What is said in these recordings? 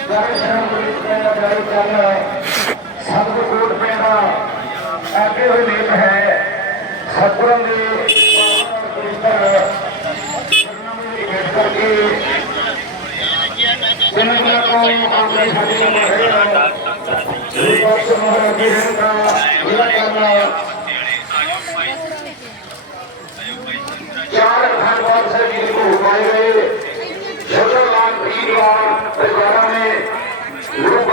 ਉਹ ਮੇਰੀ ਬੱਬੀ ਦਾ ਯਾਰ ਸਤਿਗੁਰ ਪਿੰਡਾ ਅੱਗੇ ਹੋਏ ਨੀਤ ਹੈ ਸਤਿਗੁਰਾਂ ਦੇ ਪਵਿੱਤਰ ਚਰਨਾਂ ਵਿੱਚ ਭੇਟ ਕਰਕੇ ਜਿਨ੍ਹਾਂ ਦਾ ਕੋਈ ਆਪਣੇ ਸਾਡੇ ਨਾਲ ਰਹੇਗਾ ਇਹ ਬਖਸ਼ ਮਹਾਰਾਜ ਜੀ ਦਾ ਇਹ ਕਰਨਾ ਚਾਰ ਧੰਨਵਾਦ ਸੇ ਜੀ को पाए गए छोटालाल भीमलाल परिवारों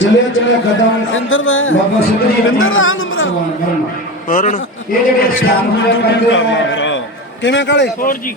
ਚਲੇ ਚਲੇ ਕਦਮ ਇੰਦਰ ਦਾ ਬਾਬਾ ਸੁਖੀ ਇੰਦਰ ਦਾ ਨੰਬਰ। ਹੋਰਨ ਇਹ ਜਿਹੜੇ ਸ਼ਾਮ ਨੂੰ ਕਰਦੇ ਆ ਕਿਵੇਂ ਕਾਲੇ ਹੋਰ ਜੀ।